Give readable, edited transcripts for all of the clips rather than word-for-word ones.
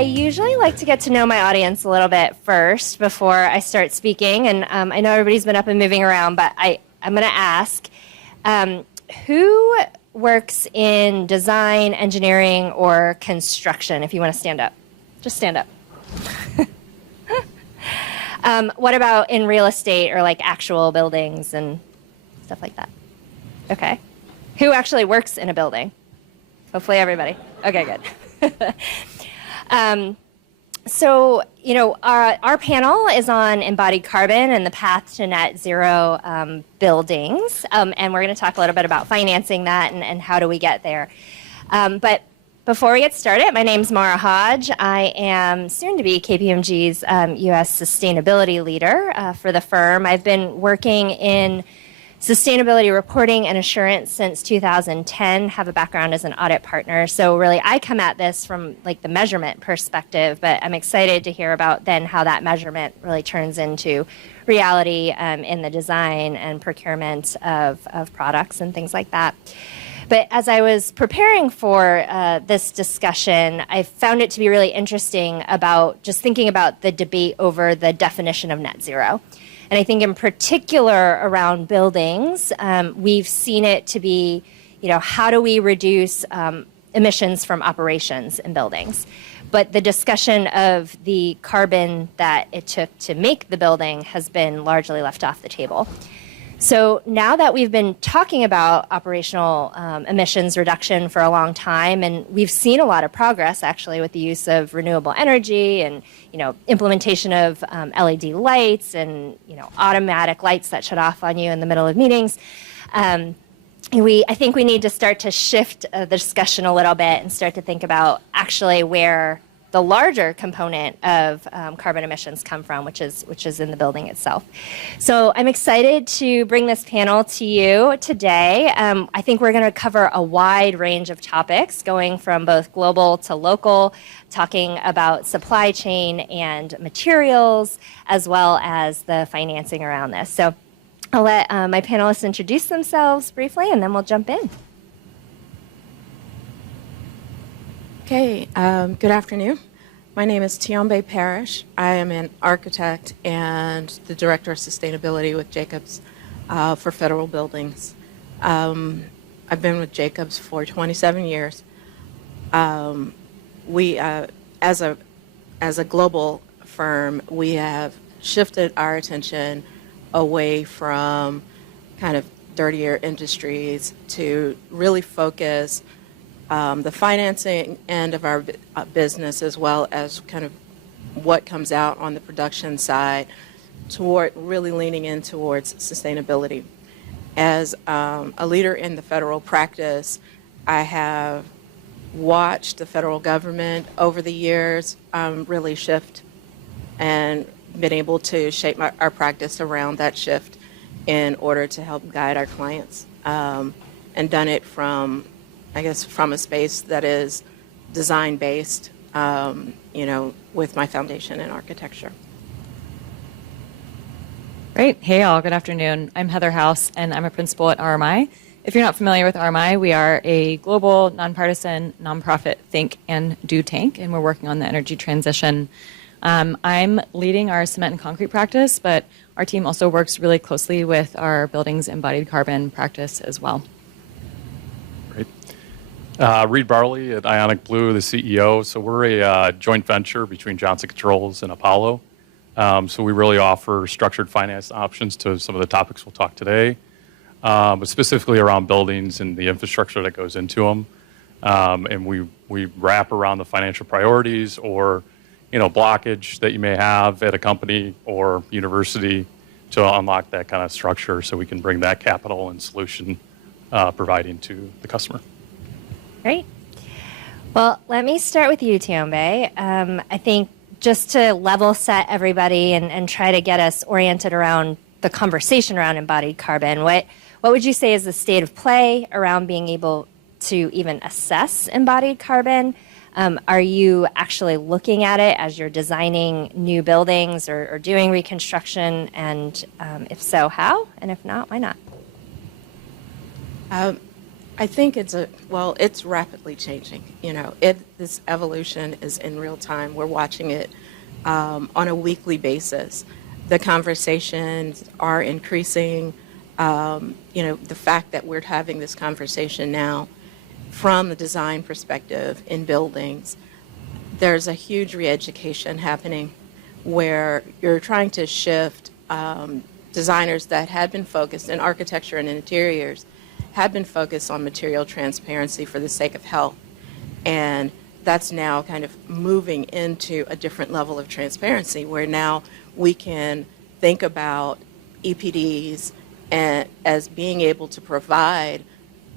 I usually like to get to know my audience a little bit first before I start speaking. And I know everybody's been up and moving around, but I'm going to ask, who works in design, engineering, or construction? If you want to stand up, just stand up. What about in real estate or like actual buildings and stuff like that? Okay. Who actually works in a building? Hopefully everybody. Okay, good. So, you know, our panel is on embodied carbon and the path to net zero buildings. And we're going to talk a little bit about financing that and how do we get there. But before we get started, my name's Mara Hodge. I am soon to be KPMG's U.S. sustainability leader for the firm. I've been working in sustainability reporting and assurance since 2010, have a background as an audit partner. So really I come at this from like the measurement perspective, but I'm excited to hear about then how that measurement really turns into reality in the design and procurement of products and things like that. But as I was preparing for this discussion, I found it to be really interesting about just thinking about the debate over the definition of net zero. And I think in particular around buildings, we've seen it to be, you know, how do we reduce emissions from operations in buildings? But the discussion of the carbon that it took to make the building has been largely left off the table. So now that we've been talking about operational emissions reduction for a long time, and we've seen a lot of progress actually with the use of renewable energy and, you know, implementation of LED lights and, you know, automatic lights that shut off on you in the middle of meetings. I think we need to start to shift the discussion a little bit and start to think about actually where the larger component of carbon emissions come from, which is in the building itself. So I'm excited to bring this panel to you today. I think we're going to cover a wide range of topics, going from both global to local, talking about supply chain and materials, as well as the financing around this. So I'll let my panelists introduce themselves briefly, and then we'll jump in. Okay, good afternoon. My name is Tiombe Parrish. I am an architect and the Director of Sustainability with Jacobs for Federal Buildings. I've been with Jacobs for 27 years. We, as a global firm, we have shifted our attention away from kind of dirtier industries to really focus the financing end of our business, as well as kind of what comes out on the production side, toward really leaning in towards sustainability. As a leader in the federal practice, I have watched the federal government over the years really shift and been able to shape our practice around that shift in order to help guide our clients, and done it from, I guess, from a space that is design-based, you know, with my foundation in architecture. Great. Hey, all. Good afternoon. I'm Heather House, and I'm a principal at RMI. If you're not familiar with RMI, we are a global, nonpartisan, nonprofit think and do tank, and we're working on the energy transition. I'm leading our cement and concrete practice, but our team also works really closely with our buildings embodied carbon practice as well. Great. Reed Barley at IonicBlue, the CEO. So we're a joint venture between Johnson Controls and Apollo. So we really offer structured finance options to some of the topics we'll talk today, but specifically around buildings and the infrastructure that goes into them. And we wrap around the financial priorities or, you know, blockage that you may have at a company or university to unlock that kind of structure so we can bring that capital and solution providing to the customer. Great. Well, let me start with you, Tiombe. I think just to level set everybody and try to get us oriented around the conversation around embodied carbon, what would you say is the state of play around being able to even assess embodied carbon? Are you actually looking at it as you're designing new buildings or doing reconstruction? And if so, how? And if not, why not? I think it's rapidly changing. This evolution is in real time. We're watching it on a weekly basis. The conversations are increasing. The fact that we're having this conversation now from the design perspective in buildings, there's a huge re-education happening where you're trying to shift designers that had been focused in architecture and interiors had been focused on material transparency for the sake of health. And that's now kind of moving into a different level of transparency where now we can think about EPDs as being able to provide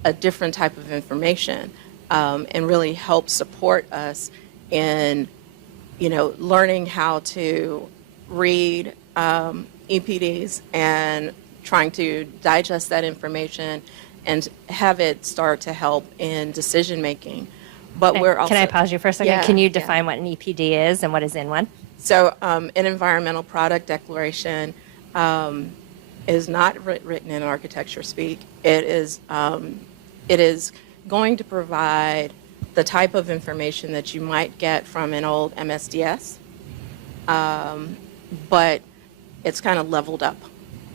a different type of information and really help support us in, learning how to read EPDs and trying to digest that information and have it start to help in decision making. But we're also, can I pause you for a second? Yeah, Can you define what an EPD is and what is in one? So an environmental product declaration is not written in architecture speak. It is going to provide the type of information that you might get from an old MSDS, but it's kind of leveled up.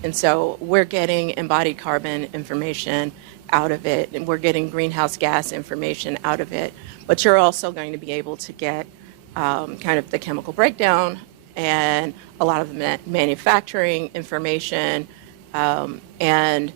And so we're getting embodied carbon information out of it, and we're getting greenhouse gas information out of it. But you're also going to be able to get kind of the chemical breakdown and a lot of the manufacturing information. And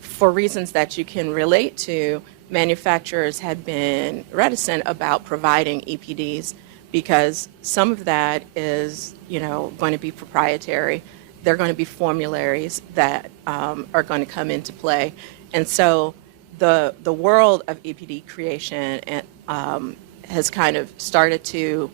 for reasons that you can relate to, manufacturers had been reticent about providing EPDs because some of that is, going to be proprietary. They're going to be formularies that are going to come into play. And so the world of EPD creation has kind of started to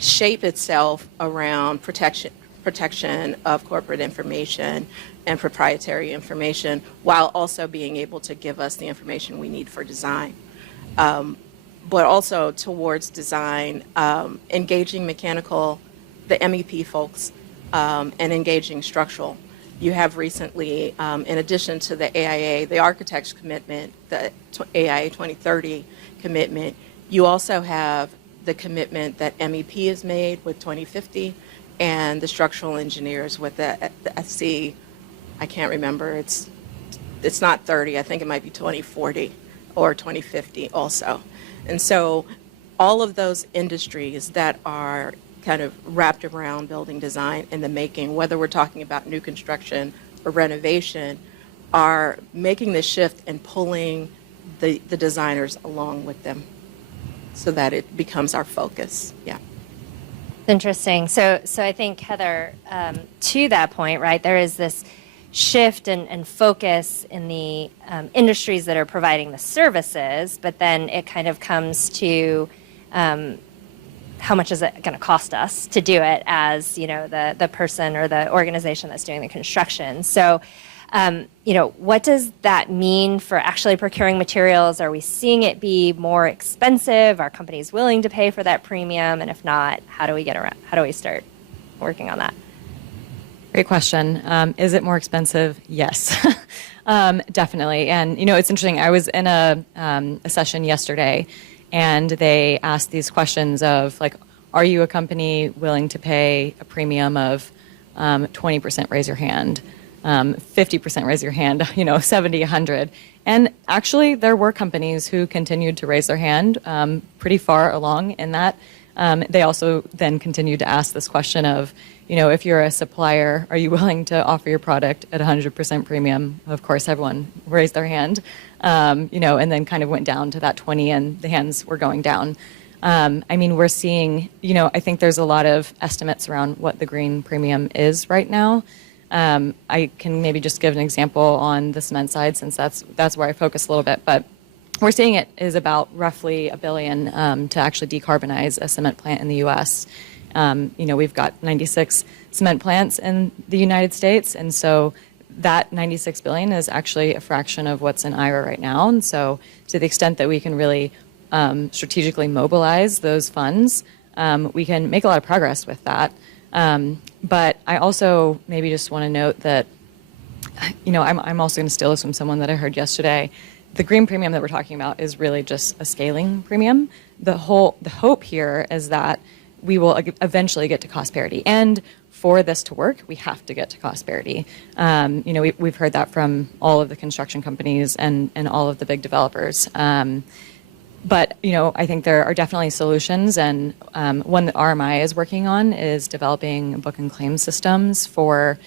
shape itself around protection of corporate information and proprietary information while also being able to give us the information we need for design. But also towards design, engaging the MEP folks, and engaging structural. You have recently, in addition to the AIA, the architect's commitment, the AIA 2030 commitment, you also have the commitment that MEP has made with 2050 and the structural engineers with the SC, I can't remember, it's not 30, I think it might be 2040 or 2050 also. And so all of those industries that are kind of wrapped around building design and the making, whether we're talking about new construction or renovation, are making the shift and pulling the designers along with them so that it becomes our focus. Yeah. Interesting. So I think, Heather, to that point, right, there is this shift and focus in the industries that are providing the services, but then it kind of comes to how much is it going to cost us to do it as, the person or the organization that's doing the construction. So, what does that mean for actually procuring materials? Are we seeing it be more expensive? Are companies willing to pay for that premium? And if not, how do we start working on that? Great question. Is it more expensive? Yes, definitely. And, it's interesting. I was in a session yesterday, and they asked these questions of, like, are you a company willing to pay a premium of 20% raise your hand, 50% raise your hand, 70, 100. And actually, there were companies who continued to raise their hand pretty far along in that. They also then continued to ask this question of, if you're a supplier, are you willing to offer your product at 100% premium? Of course, everyone raised their hand, and then kind of went down to that 20 and the hands were going down. We're seeing, I think there's a lot of estimates around what the green premium is right now. I can maybe just give an example on the cement side since that's where I focus a little bit, but we're seeing it is about roughly $1 billion to actually decarbonize a cement plant in the U.S. We've got 96 cement plants in the United States, and so that 96 billion is actually a fraction of what's in IRA right now. And so to the extent that we can really strategically mobilize those funds, we can make a lot of progress with that. But I also maybe just want to note that I'm also going to steal this from someone that I heard yesterday. The green premium that we're talking about is really just a scaling premium. The hope here is that we will eventually get to cost parity. And for this to work, we have to get to cost parity. We've heard that from all of the construction companies and all of the big developers. But I think there are definitely solutions, and one that RMI is working on is developing book and claim systems for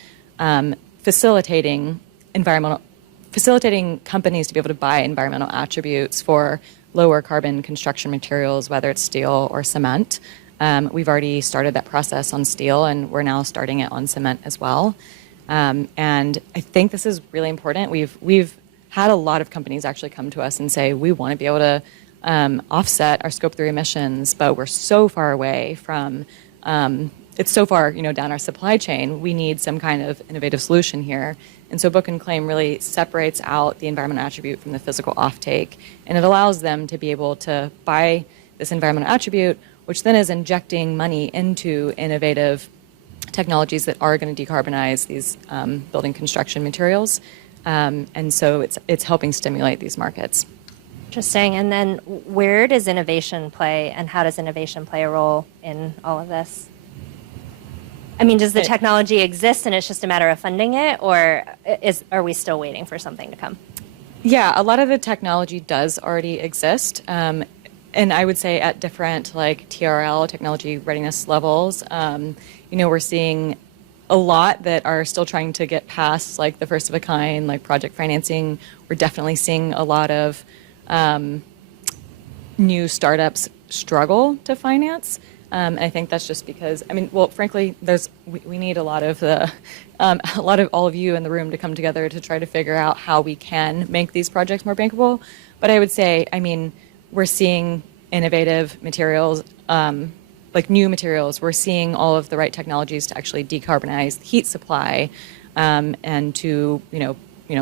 facilitating companies to be able to buy environmental attributes for lower carbon construction materials, whether it's steel or cement. We've already started that process on steel, and we're now starting it on cement as well. And I think this is really important. We've had a lot of companies actually come to us and say, we want to be able to offset our Scope 3 emissions, but we're so far away from, it's so far down our supply chain. We need some kind of innovative solution here. And so book and claim really separates out the environmental attribute from the physical offtake, and it allows them to be able to buy this environmental attribute, which then is injecting money into innovative technologies that are going to decarbonize these building construction materials. And so it's helping stimulate these markets. Interesting. And then where does innovation play, and how does innovation play a role in all of this? I mean, does the technology exist and it's just a matter of funding it, or are we still waiting for something to come? Yeah, a lot of the technology does already exist. And I would say at different TRL, technology readiness levels, we're seeing a lot that are still trying to get past the first of a kind, project financing. We're definitely seeing a lot of new startups struggle to finance. And I think that's just because, frankly, we need a lot of all of you in the room to come together to try to figure out how we can make these projects more bankable. But I would say, we're seeing innovative materials, new materials. We're seeing all of the right technologies to actually decarbonize the heat supply, and to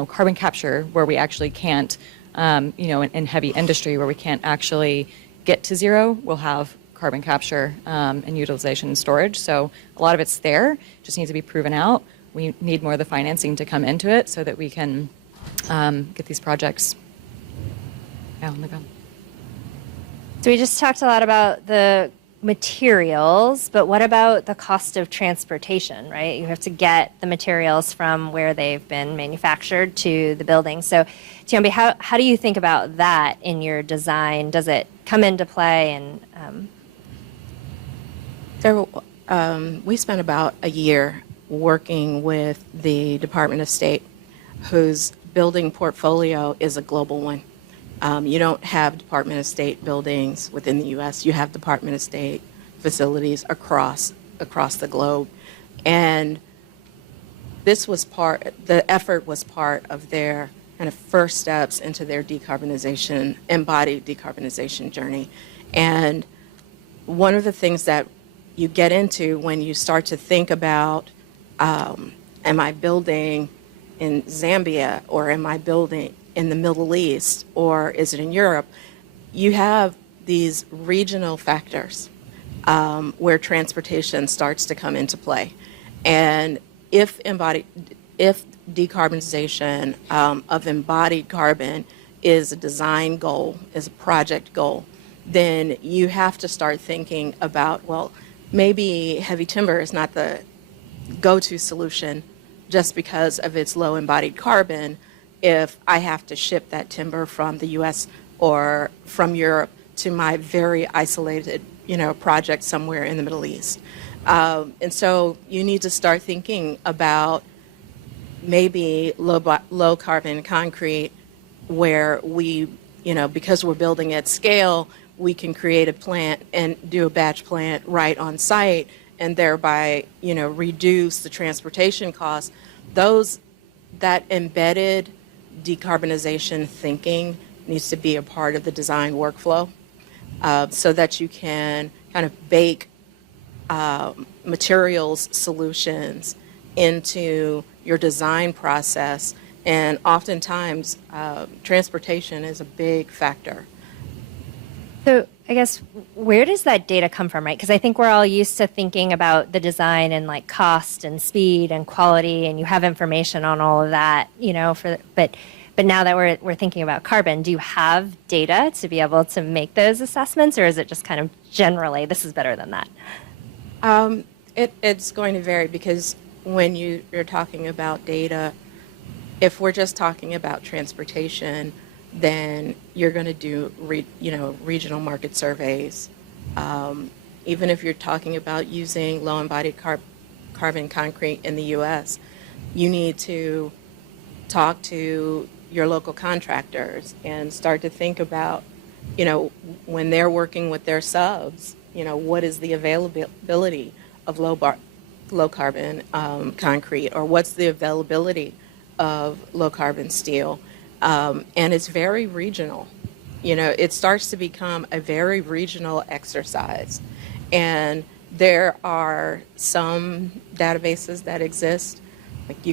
carbon capture where we actually can't, in heavy industry where we can't actually get to zero. We'll have carbon capture and utilization and storage. So a lot of it's there, just needs to be proven out. We need more of the financing to come into it so that we can get these projects on the ground. So we just talked a lot about the materials, but what about the cost of transportation, right? You have to get the materials from where they've been manufactured to the building. So, Tiambi, how do you think about that in your design? Does it come into play? And we spent about a year working with the Department of State, whose building portfolio is a global one. You don't have Department of State buildings within the U.S. You have Department of State facilities across the globe. And the effort was part of their kind of first steps into their embodied decarbonization journey. And one of the things that you get into when you start to think about, am I building in Zambia, or am I building in the Middle East, or is it in Europe? You have these regional factors where transportation starts to come into play. And if decarbonization of embodied carbon is a design goal, is a project goal, then you have to start thinking about, well, maybe heavy timber is not the go-to solution just because of its low embodied carbon if I have to ship that timber from the U.S. or from Europe to my very isolated, project somewhere in the Middle East. And so you need to start thinking about maybe low carbon concrete where we, because we're building at scale, we can create a plant and do a batch plant right on site and thereby, reduce the transportation costs. That embedded decarbonization thinking needs to be a part of the design workflow so that you can kind of bake materials solutions into your design process. And oftentimes, transportation is a big factor. So I guess where does that data come from, right? Because I think we're all used to thinking about the design and like cost and speed and quality, and you have information on all of that, but now that we're thinking about carbon, do you have data to be able to make those assessments, or is it just kind of generally this is better than that? It's going to vary because when you're talking about data, if we're just talking about transportation, then you're going to do regional market surveys. Even if you're talking about using low embodied carbon concrete in the U.S., you need to talk to your local contractors and start to think about, when they're working with their subs, what is the availability of low carbon concrete, or what's the availability of low carbon steel. And it's very regional. It starts to become a very regional exercise. And there are some databases that exist. Like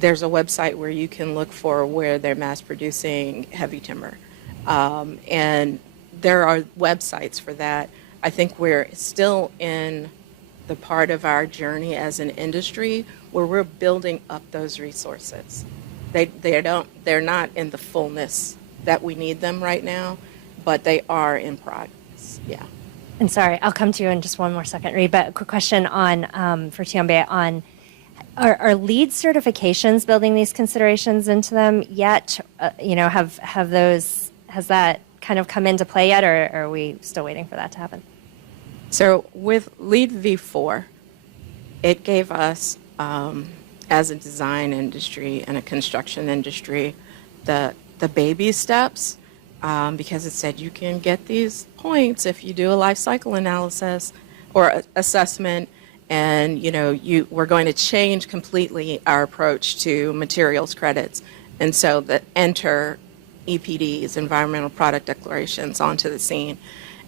there's a website where you can look for where they're mass producing heavy timber. And there are websites for that. I think we're still in the part of our journey as an industry where we're building up those resources. They're not in the fullness that we need them right now, but they are in progress. Yeah. And sorry, I'll come to you in just one more second, Reed. But a quick question on for Tianbei on are LEED certifications building these considerations into them yet? Has that kind of come into play yet, or are we still waiting for that to happen? So with LEED V4, it gave us, as a design industry and a construction industry, the baby steps, because it said you can get these points if you do a life cycle analysis or assessment, and we're going to change completely our approach to materials credits, and so that enter EPDs, environmental product declarations, onto the scene.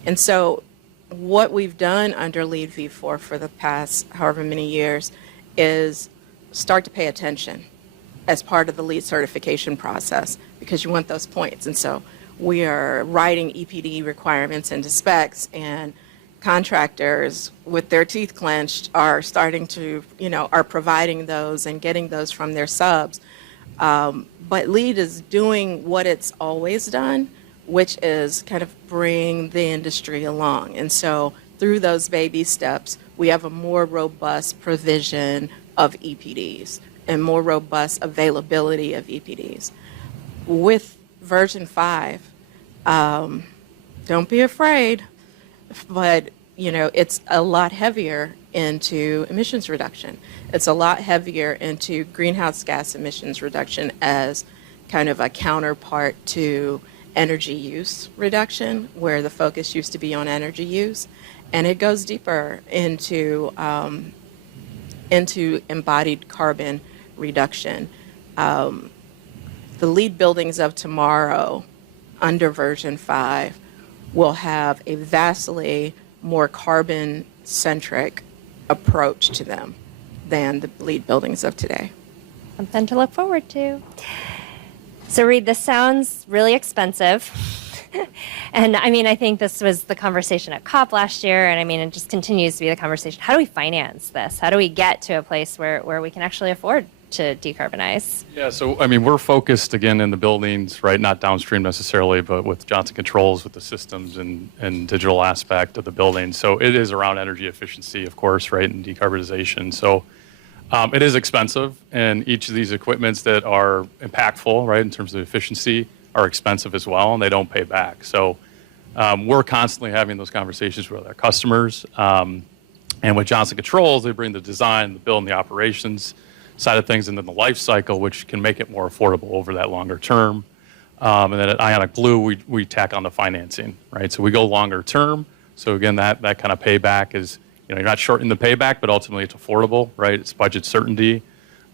And so what we've done under LEED V4 for the past however many years is start to pay attention as part of the LEED certification process, because you want those points. And so we are writing EPD requirements into specs, and contractors with their teeth clenched are starting to, are providing those and getting those from their subs. But LEED is doing what it's always done, which is kind of bring the industry along. And so through those baby steps, we have a more robust provision of EPDs and more robust availability of EPDs. With version 5, don't be afraid, but it's a lot heavier into emissions reduction. It's a lot heavier into greenhouse gas emissions reduction as kind of a counterpart to energy use reduction, where the focus used to be on energy use, and it goes deeper into embodied carbon reduction. The LEED buildings of tomorrow under version 5 will have a vastly more carbon-centric approach to them than the LEED buildings of today. Something to look forward to. So Reed, this sounds really expensive. And I think this was the conversation at COP last year, and it just continues to be the conversation. How do we finance this? How do we get to a place where we can actually afford to decarbonize? Yeah, so we're focused again in the buildings, right? Not downstream necessarily, but with Johnson Controls, with the systems and digital aspect of the building. So it is around energy efficiency, of course, right, and decarbonization. So it is expensive, and each of these equipments that are impactful, right, in terms of efficiency, are expensive as well, and they don't pay back. So we're constantly having those conversations with our customers. And with Johnson Controls, they bring the design, the build, and the operations side of things, and then the life cycle, which can make it more affordable over that longer term. And then at IonicBlue, we tack on the financing, right? So we go longer term. So again, that kind of payback is, you're not shortening the payback, but ultimately it's affordable, right? It's budget certainty.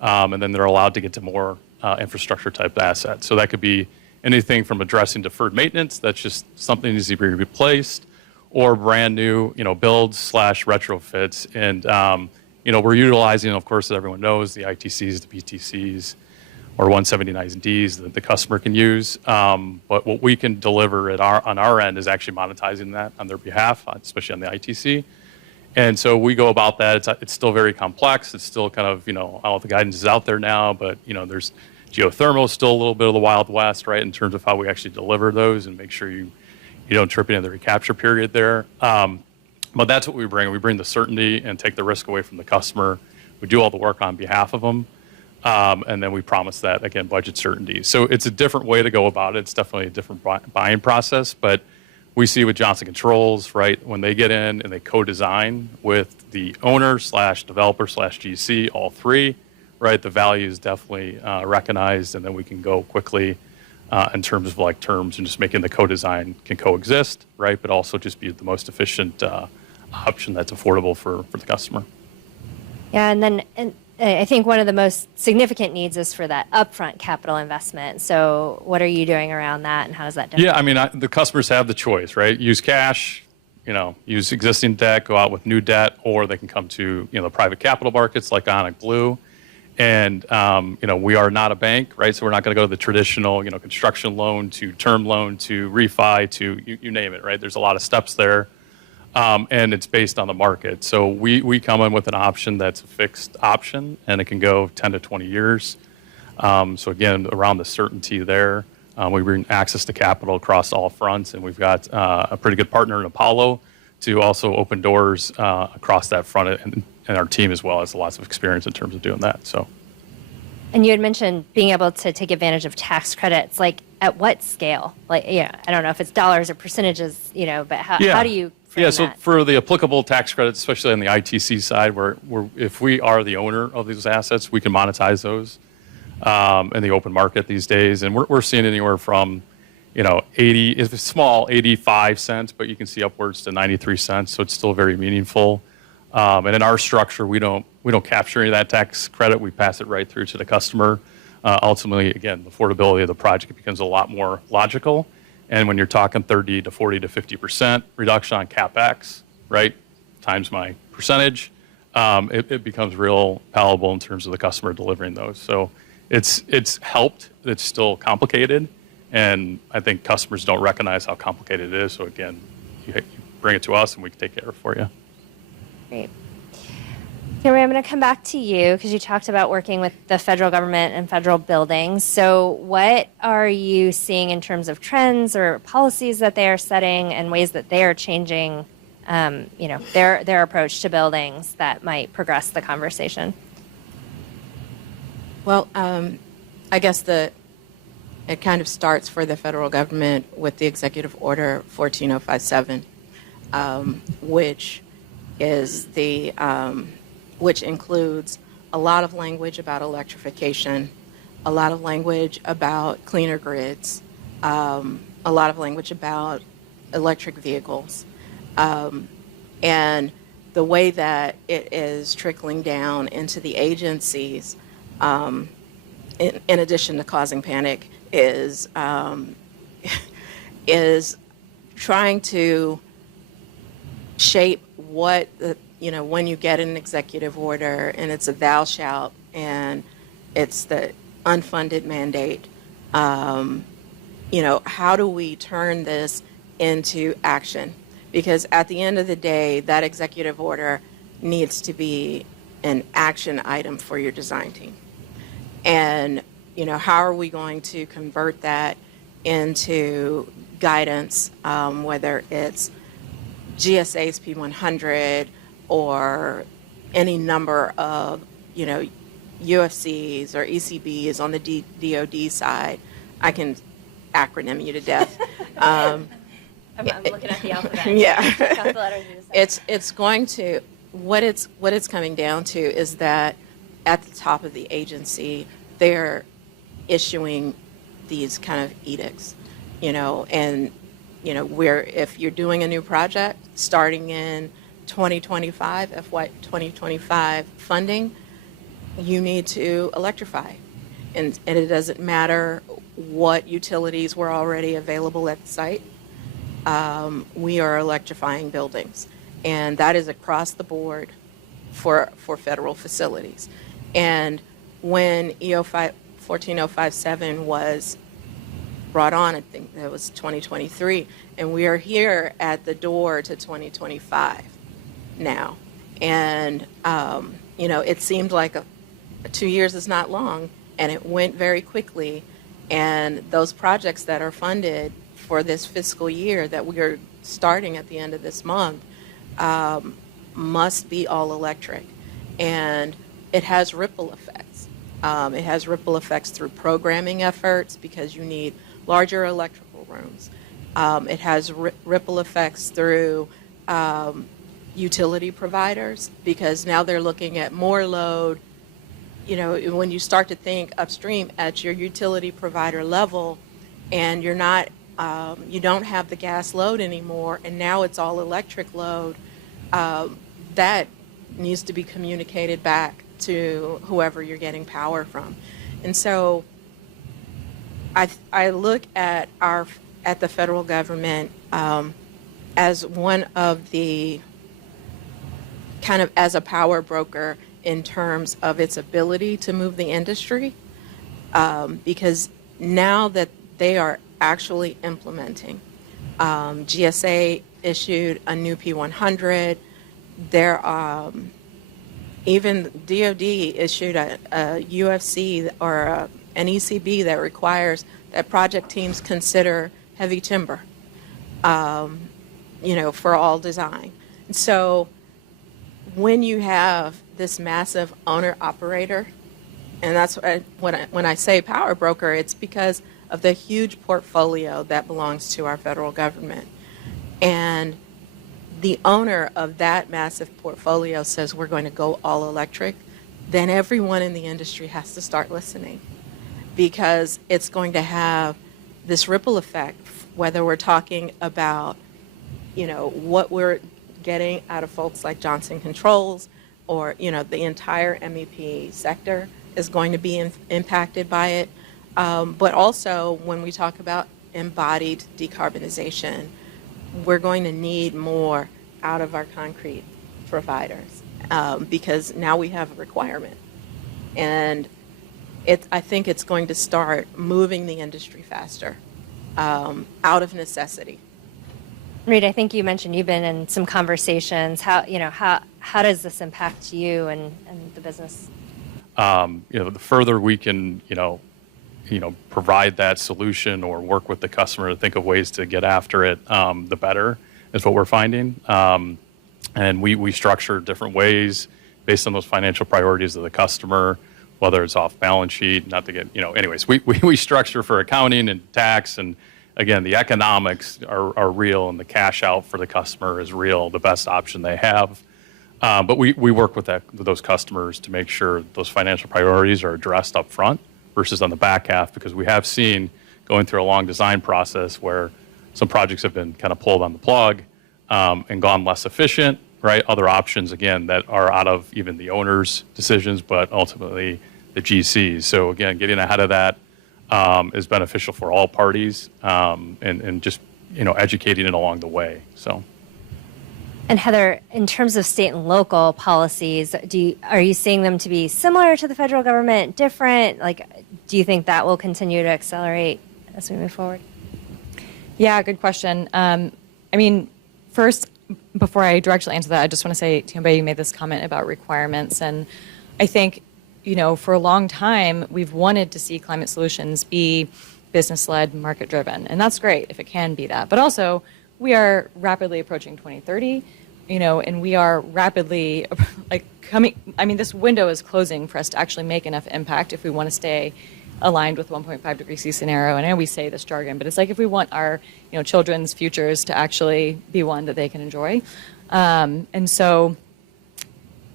And then they're allowed to get to more infrastructure type assets. So that could be anything from addressing deferred maintenance, that's just something that needs to be replaced, or brand new, builds / retrofits. And, we're utilizing, of course, as everyone knows, the ITCs, the PTCs, or 179Ds that the customer can use. But what we can deliver on our end is actually monetizing that on their behalf, especially on the ITC. And so we go about that. It's still very complex. It's still kind of, I don't know if the guidance is out there now, but, there's geothermal is still a little bit of the Wild West, right, in terms of how we actually deliver those and make sure you don't trip into the recapture period there. But that's what we bring. We bring the certainty and take the risk away from the customer. We do all the work on behalf of them. And then we promise that, again, budget certainty. So it's a different way to go about it. It's definitely a different buying process. But we see with Johnson Controls, right, when they get in and they co-design with the owner / developer / GC, all three, right, the value is definitely recognized. And then we can go quickly in terms of like terms and just making the co-design can coexist, right, but also just be the most efficient option that's affordable for the customer. Yeah, and I think one of the most significant needs is for that upfront capital investment. So what are you doing around that, and how does that differ? Yeah, I mean, the customers have the choice, right? Use cash, use existing debt, go out with new debt, or they can come to, the private capital markets like IonicBlue. And, we are not a bank, right? So we're not going to go to the traditional, construction loan to term loan to refi to you name it, right? There's a lot of steps there. And it's based on the market. So we come in with an option that's a fixed option, and it can go 10 to 20 years. So again, around the certainty there, we bring access to capital across all fronts, and we've got a pretty good partner in Apollo to also open doors across that front, and our team as well has lots of experience in terms of doing that. So. And you had mentioned being able to take advantage of tax credits. Like, at what scale? Like, I don't know if it's dollars or percentages, but how do you frame so that? for the applicable tax credits, especially on the ITC side, where if we are the owner of these assets, we can monetize those in the open market these days. And we're seeing anywhere from, 80, if it's small, 85 cents, but you can see upwards to 93 cents. So it's still very meaningful. And in our structure, we don't capture any of that tax credit. We pass it right through to the customer. Ultimately, again, the affordability of the project becomes a lot more logical. And when you're talking 30 to 40 to 50% reduction on CapEx, right, times my percentage, it becomes real palatable in terms of the customer delivering those. So it's helped. It's still complicated, and I think customers don't recognize how complicated it is. So again, you bring it to us, and we can take care of it for you. Great. Henry, I'm going to come back to you because you talked about working with the federal government and federal buildings. So what are you seeing in terms of trends or policies that they are setting and ways that they are changing, their approach to buildings that might progress the conversation? Well, I guess it kind of starts for the federal government with the Executive Order 14057, which includes a lot of language about electrification, a lot of language about cleaner grids, a lot of language about electric vehicles. And the way that it is trickling down into the agencies, in addition to causing panic, is trying to shape what when you get an executive order and it's a thou shalt and it's the unfunded mandate, how do we turn this into action? Because at the end of the day, that executive order needs to be an action item for your design team. And, how are we going to convert that into guidance, whether it's GSA's P100 or any number of, UFCs or ECBs on the DOD side. I can acronym you to death. I'm looking at the alphabet. Yeah. It's going to, what it's coming down to is that at the top of the agency, they're issuing these kind of edicts, where if you're doing a new project starting in 2025, FY 2025 funding, you need to electrify. And it doesn't matter what utilities were already available at the site. We are electrifying buildings. And that is across the board for federal facilities. And when EO 14057 was brought on, I think that was 2023, and we are here at the door to 2025 now. And, it seemed like 2 years is not long, and it went very quickly. And those projects that are funded for this fiscal year that we are starting at the end of this month must be all electric. And it has ripple effects. It has ripple effects through programming efforts because you need larger electrical rooms. It has ripple effects through utility providers because now they're looking at more load. When you start to think upstream at your utility provider level and you're not, you don't have the gas load anymore and now it's all electric load, that needs to be communicated back to whoever you're getting power from. And so I look at the federal government as one of the kind of as a power broker in terms of its ability to move the industry, because now that they are actually implementing, GSA issued a new P100. There, even DOD issued a UFC or an ECB that requires that project teams consider heavy timber, for all design. So when you have this massive owner-operator, and that's when I say power broker, it's because of the huge portfolio that belongs to our federal government. And the owner of that massive portfolio says we're going to go all electric, then everyone in the industry has to start listening because it's going to have this ripple effect, whether we're talking about, what we're getting out of folks like Johnson Controls or, the entire MEP sector is going to be impacted by it. But also when we talk about embodied decarbonization, we're going to need more out of our concrete providers because now we have a requirement. And I think it's going to start moving the industry faster out of necessity. Reed, I think you mentioned you've been in some conversations. How does this impact you and the business? The further we can, provide that solution or work with the customer to think of ways to get after it, the better is what we're finding. And we structure different ways based on those financial priorities of the customer, whether it's off balance sheet, not to get, anyways, we structure for accounting and tax. And again, the economics are real and the cash out for the customer is real, the best option they have. But we work with those customers to make sure those financial priorities are addressed up front versus on the back half, because we have seen going through a long design process where some projects have been kind of pulled on the plug and gone less efficient, right? Other options, again, that are out of even the owner's decisions, but ultimately the GCs. So again, getting ahead of that is beneficial for all parties and just, educating it along the way, so. And Heather, in terms of state and local policies, are you seeing them to be similar to the federal government, different? Do you think that will continue to accelerate as we move forward? Yeah, good question. First, before I directly answer that, I just want to say, Tianbei, you made this comment about requirements. And I think, for a long time, we've wanted to see climate solutions be business-led, market-driven. And that's great if it can be that. But also, we are rapidly approaching 2030, and we are rapidly this window is closing for us to actually make enough impact if we want to stay aligned with 1.5 degree C scenario. And I know we say this jargon, but it's like if we want our, children's futures to actually be one that they can enjoy. And so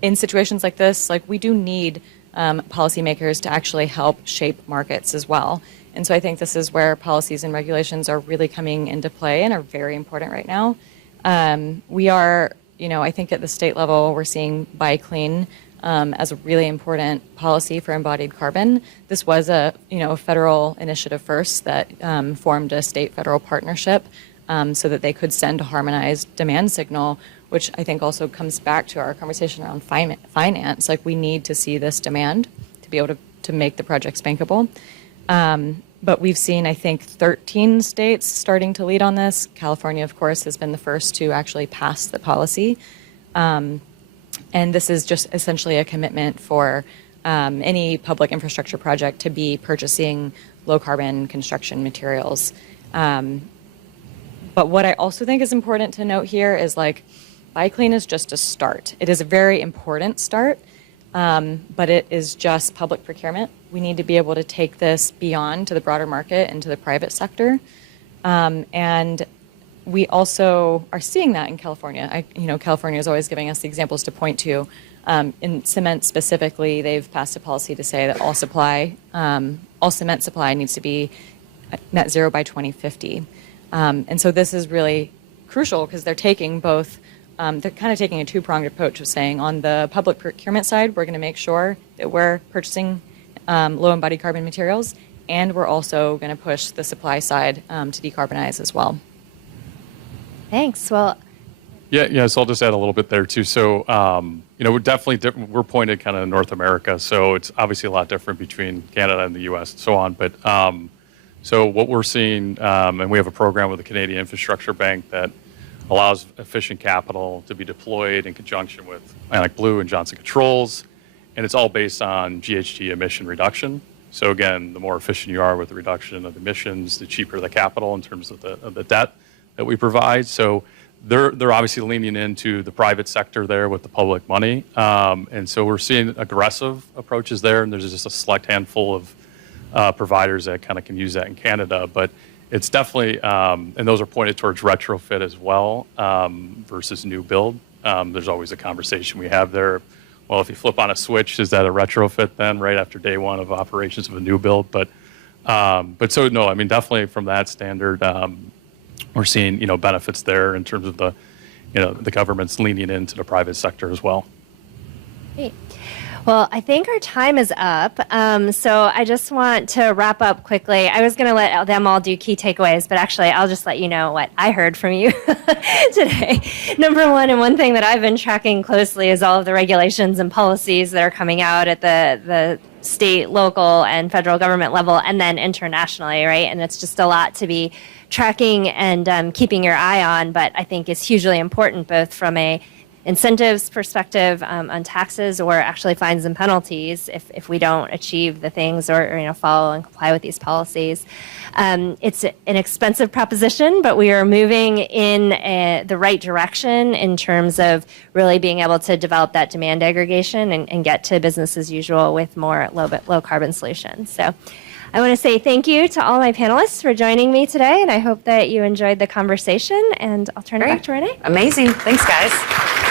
in situations like this, we do need policymakers to actually help shape markets as well. And so I think this is where policies and regulations are really coming into play and are very important right now. We are, I think at the state level, we're seeing Buy Clean as a really important policy for embodied carbon. This was a federal initiative first that formed a state-federal partnership so that they could send a harmonized demand signal, which I think also comes back to our conversation around finance. We need to see this demand to be able to to make the projects bankable. But we've seen, I think, 13 states starting to lead on this. California, of course, has been the first to actually pass the policy. And this is just essentially a commitment for any public infrastructure project to be purchasing low-carbon construction materials. But what I also think is important to note here is, like, Buy Clean is just a start. It is a very important start, but it is just public procurement. We need to be able to take this beyond to the broader market and to the private sector. And we also are seeing that in California. California is always giving us the examples to point to. In cement specifically, they've passed a policy to say that all cement supply needs to be net zero by 2050. And so this is really crucial because they're taking both, they're kind of taking a two-pronged approach of saying on the public procurement side, we're going to make sure that we're purchasing low embodied carbon materials, and we're also going to push the supply side to decarbonize as well. Thanks. Well, Yeah. So I'll just add a little bit there too. So, we're definitely we're pointed kind of in North America. So it's obviously a lot different between Canada and the U.S. and so on. But so what we're seeing, and we have a program with the Canadian Infrastructure Bank that allows efficient capital to be deployed in conjunction with IonicBlue and Johnson Controls, and it's all based on GHG emission reduction. So again, the more efficient you are with the reduction of emissions, the cheaper the capital in terms of the debt that we provide. So they're obviously leaning into the private sector there with the public money. And so we're seeing aggressive approaches there, and there's just a select handful of providers that kind of can use that in Canada. But it's definitely, and those are pointed towards retrofit as well versus new build. There's always a conversation we have there. Well, if you flip on a switch, is that a retrofit then right after day one of operations of a new build? But so no, I mean, definitely from that standard, we're seeing, benefits there in terms of the government's leaning into the private sector as well. great. Well, I think our time is up. So I just want to wrap up quickly. I was going to let them all do key takeaways, but actually I'll just let you know what I heard from you today. Number one, and one thing that I've been tracking closely is all of the regulations and policies that are coming out at the state, local, and federal government level, and then internationally, right? And it's just a lot to be tracking and keeping your eye on, but I think is hugely important both from a incentives perspective on taxes or actually fines and penalties if we don't achieve the things or follow and comply with these policies. It's an expensive proposition, but we are moving in the right direction in terms of really being able to develop that demand aggregation and get to business as usual with more low carbon solutions. So I want to say thank you to all my panelists for joining me today, and I hope that you enjoyed the conversation, and I'll turn it back to Renee. Amazing. Thanks, guys.